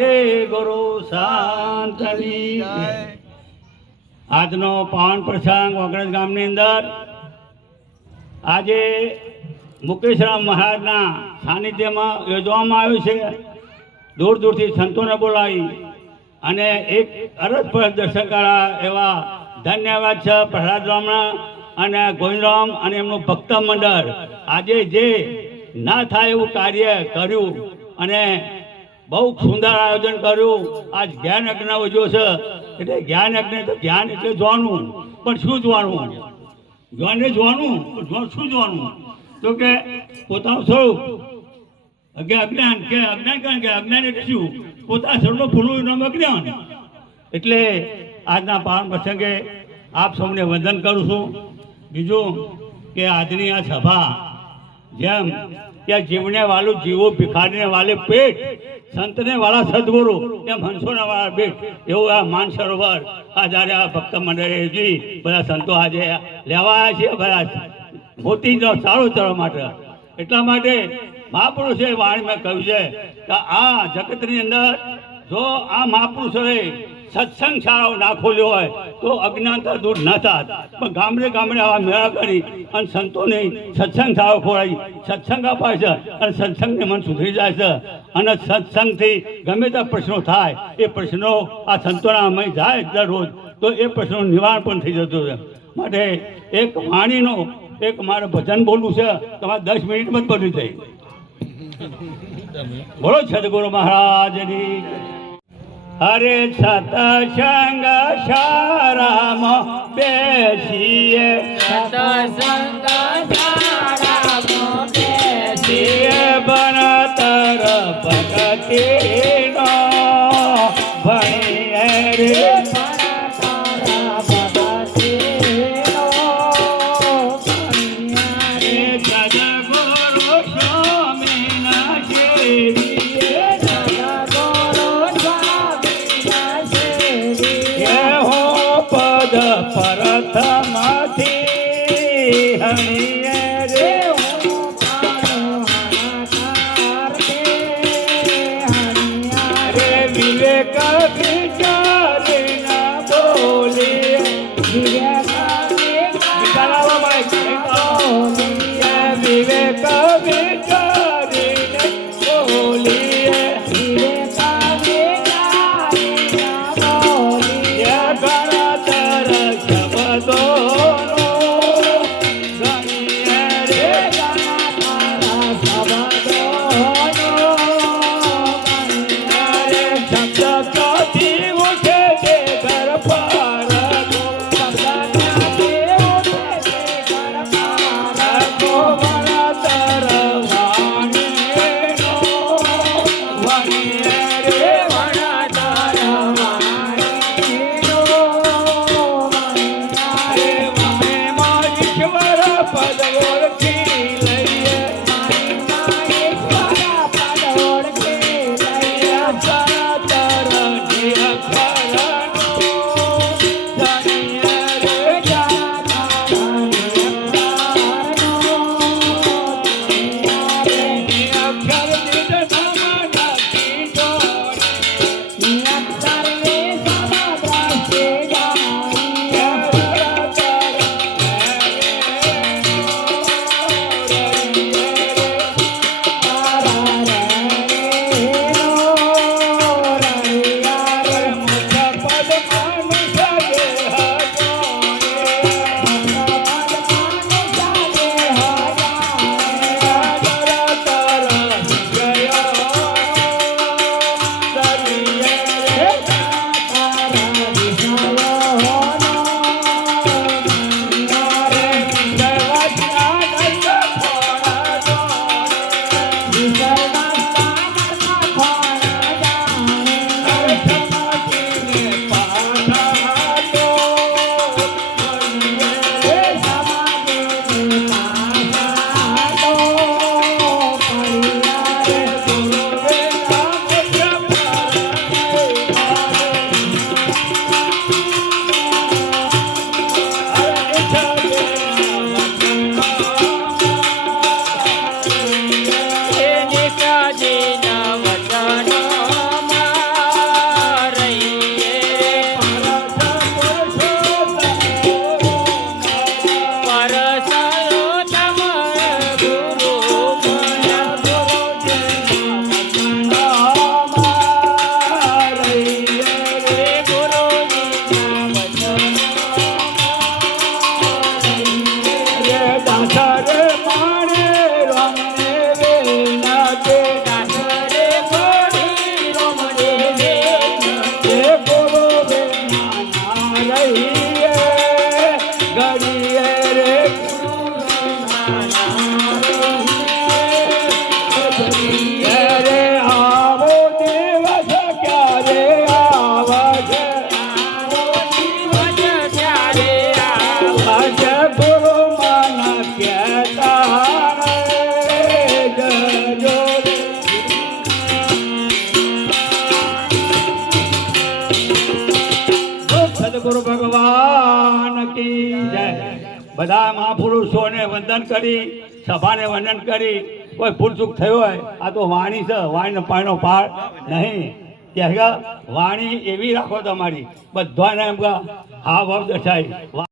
ગુરુ શાંતની આજનો પાવન પ્રસંગ વગડજ ગામની અંદર આજે મુકેશરામ મહારાજના સાનિધ્યમાં યોજવામાં આવ્યું છે. દૂર દૂરથી સંતોને બોલાવી અને એક અરજ પર દર્શન કરા એવા ધન્યવાદ છે પ્રહલાદ રામના અને ગોવિંદરામ અને એમનું ભક્ત મંડળ આજે જે ના થાય એવું કાર્ય કર્યું અને બહુ સુંદર આયોજન કર્યું. આજ જ્ઞાન યજ્ઞ વજ્યો છે એટલે જ્ઞાન યજ્ઞ તો જ્ઞાન એટલે જોવાનું, પણ શું જોવાનું? જ્ઞાને જોવાનું, શું જોવાનું? તો કે પોતાનું સ્વરૂપ અજ્ઞાન કે અજ્ઞાન કારણ કે અજ્ઞાન એટલે શું? પોતાના સ્વરૂપનું ભૂલવું નામ અજ્ઞાન. એટલે આજના પાવન પ્રસંગે આપ સૌને વંદન કરું છું. બીજું કે આજની આ સભા જેમ કે જીવને વાલું જીવો ભિખારીને વાલે પેટ, સંતને વાળા સદગુરુ એમ હંસોને વાળા પેટ, એવું આ માન સરોવર આ જ્યારે આ ભક્ત મંડળે બધા સંતો આજે લેવા આવ્યા છે બધા મોતીનો સારો કરવા માટે. એટલા માટે મહાપુરુષે વાણીમાં કહ્યું છે કે આ જગતની અંદર જો આ મહાપુરુષોએ સત્સંગ શાળાઓ ના ખોલ્યો હોય તો અજ્ઞાનતા દૂર ન થાત. પણ ગામડે ગામડે આવા મેળા કરી અને સંતોની સત્સંગ શાળાઓ ખોલાવી સત્સંગ અપાય છે અને સત્સંગને મન સુધરી જાય છે. અને સત્સંગથી ગમે તે પ્રશ્નો થાય એ પ્રશ્નો આ સંતોના અમય જાય દરરોજ તો એ પ્રશ્નોનું નિવારણ પણ થઈ જતું છે. માટે એક વાણીનો એક મારે ભજન બોલવું છે, તમારે 10 મિનિટમાં જ બધું થઈ. બોલો સદગુરુ મહારાજની. હરે સતસંગ શાળામાં બેસીએ, સતસંગ શાળામાં બેસીએ, ભણતર ભગતીનો ભણીએ રે પરથમાંથી હણીએ રે રે વિવેક વિચારીને બોલીએ, વિવેક વિચારીને બોલીએ, સદગુરુ ભગવાન કી જય. બધા મહાપુરુષોને વંદન કરી, સભાને વંદન કરી. કોઈ ભૂલચૂક થયો હોય, આ તો વાણી છે, વાણીનો પાણીનો પાર નહીં. ત્યાં વાણી એવી રાખો તમારી, બધાને એમ કે હાવ ભાવ દર્શાય.